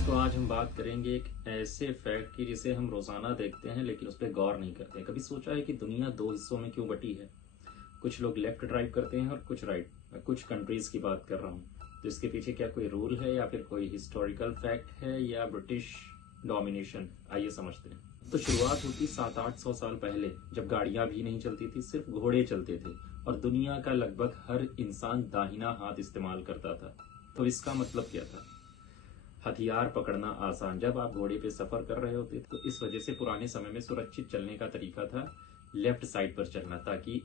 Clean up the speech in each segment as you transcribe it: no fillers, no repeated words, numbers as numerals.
दोस्तों आज हम बात करेंगे एक ऐसे फैक्ट की जिसे हम रोजाना देखते हैं लेकिन उस पर गौर नहीं करते। कभी सोचा है कि दुनिया दो हिस्सों में क्यों बटी है? कुछ लोग लेफ्ट ड्राइव करते हैं और कुछ राइट। मैं कुछ कंट्रीज की बात कर रहा हूँ। तो इसके पीछे क्या कोई रूल है या फिर कोई हिस्टोरिकल फैक्ट है या ब्रिटिश डोमिनेशन? आइए समझते हैं। तो शुरुआत होती 700-800 साल पहले, जब गाड़ियां भी नहीं चलती थी, सिर्फ घोड़े चलते थे और दुनिया का लगभग हर इंसान दाहिना हाथ इस्तेमाल करता था। तो इसका मतलब क्या था? हथियार पकड़ना आसान। जब आप घोड़े पे सफर कर रहे होते तो इस वजह से पुराने समय में सुरक्षित चलने का तरीका था लेफ्ट साइड पर चलना, ताकि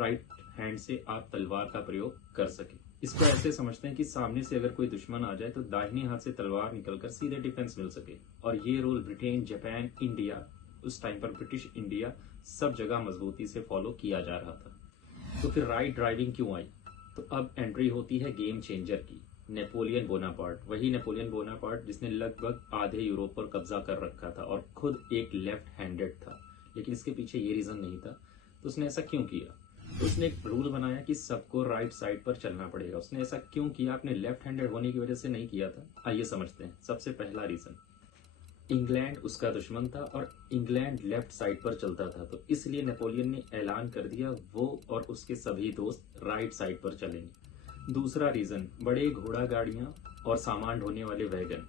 राइट हैंड से आप तलवार का प्रयोग कर सके। इसको ऐसे समझते हैं कि सामने से अगर कोई दुश्मन आ जाए तो दाहिने हाथ से तलवार निकलकर सीधे डिफेंस मिल सके। और ये रूल ब्रिटेन, जापान, इंडिया, उस टाइम पर ब्रिटिश इंडिया, सब जगह मजबूती से फॉलो किया जा रहा था। तो फिर राइट ड्राइविंग क्यों आई? तो अब एंट्री होती है गेम चेंजर की, नेपोलियन बोनापार्ट। वही नेपोलियन बोनापार्ट जिसने लगभग आधे यूरोप पर कब्जा कर रखा था और खुद एक लेफ्ट हैंडेड था। लेकिन इसके पीछे ये रीजन नहीं था। तो उसने ऐसा क्यों किया? तो उसने एक रूल बनाया कि सबको राइट साइड पर चलना पड़ेगा। उसने ऐसा क्यों किया? अपने लेफ्ट हैंडेड होने की वजह से नहीं किया था। आइए समझते हैं। सबसे पहला रीजन, इंग्लैंड उसका दुश्मन था और इंग्लैंड लेफ्ट साइड पर चलता था। तो इसलिए नेपोलियन ने ऐलान कर दिया वो और उसके सभी दोस्त राइट साइड पर चलेंगे। दूसरा रीजन, बड़े घोड़ा गाड़ियां और सामान ढोने वाले वैगन।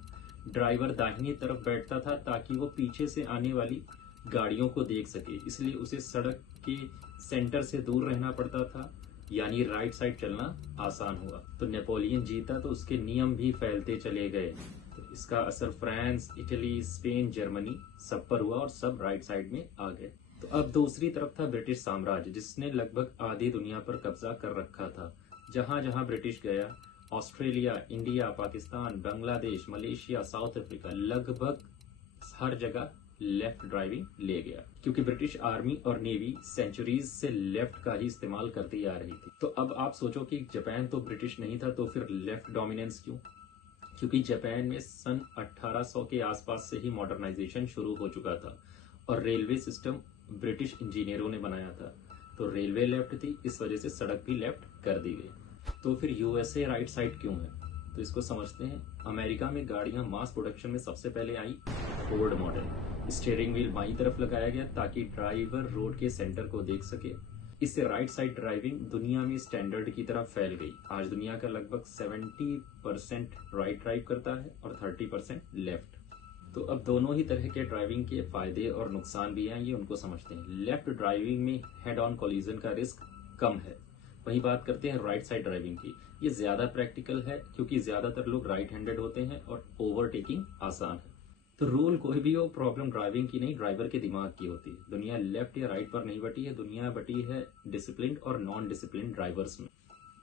ड्राइवर दाहिनी तरफ बैठता था ताकि वो पीछे से आने वाली गाड़ियों को देख सके, इसलिए उसे सड़क के सेंटर से दूर रहना पड़ता था, यानी राइट साइड चलना आसान हुआ। तो नेपोलियन जीता तो उसके नियम भी फैलते चले गए। तो इसका असर फ्रांस, इटली, स्पेन, जर्मनी सब पर हुआ और सब राइट साइड में आ गए। तो अब दूसरी तरफ था ब्रिटिश साम्राज्य, जिसने लगभग आधी दुनिया पर कब्जा कर रखा था। जहां जहां ब्रिटिश गया, Australia, India, Pakistan, Bangladesh, Malaysia, south Africa, लगभग हर जगह लेफ्ट ड्राइविंग ले गया, क्योंकि ब्रिटिश आर्मी और नेवी सेंचुरीज से लेफ्ट का ही इस्तेमाल करती आ रही थी। तो अब आप सोचो कि जापान तो ब्रिटिश नहीं था, तो फिर लेफ्ट डोमिनेंस क्यों? क्योंकि जापान में सन 1800 के आसपास से ही मॉडर्नाइजेशन शुरू हो चुका था और रेलवे सिस्टम ब्रिटिश इंजीनियरों ने बनाया था। तो रेलवे लेफ्ट थी, इस वजह से सड़क भी लेफ्ट कर दी गई। तो फिर यूएसए राइट साइड क्यों है? तो इसको समझते हैं। अमेरिका में गाड़ियां मास प्रोडक्शन में सबसे पहले आई फोर्ड मॉडल। स्टीयरिंग व्हील बाईं तरफ लगाया गया ताकि ड्राइवर रोड के सेंटर को देख सके। इससे राइट साइड ड्राइविंग दुनिया में स्टैंडर्ड की तरह फैल गई। आज दुनिया का लगभग 70% राइट ड्राइव करता है और 30% लेफ्ट। तो अब दोनों ही तरह के ड्राइविंग के फायदे और नुकसान भी हैं, ये उनको समझते हैं। लेफ्ट ड्राइविंग में हेड ऑन कोलिजन का रिस्क कम है। वही बात करते हैं राइट साइड ड्राइविंग की। ये ज्यादा प्रैक्टिकल है क्योंकि ज्यादातर लोग राइट हैंडेड होते हैं और ओवरटेकिंग आसान है। तो रूल कोई भी हो, प्रॉब्लम ड्राइविंग की नहीं, ड्राइवर के दिमाग की होती है। दुनिया लेफ्ट या राइट पर नहीं बटी है, दुनिया बटी है डिसिप्लिन और नॉन डिसिप्लिन ड्राइवर्स में।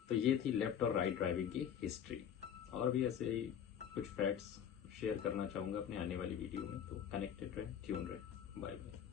तो ये थी लेफ्ट और राइट ड्राइविंग की हिस्ट्री। और भी ऐसे ही कुछ फैक्ट्स शेयर करना चाहूंगा अपने आने वाली वीडियो में। तो कनेक्टेड रहे, ट्यून रहे। Bye bye.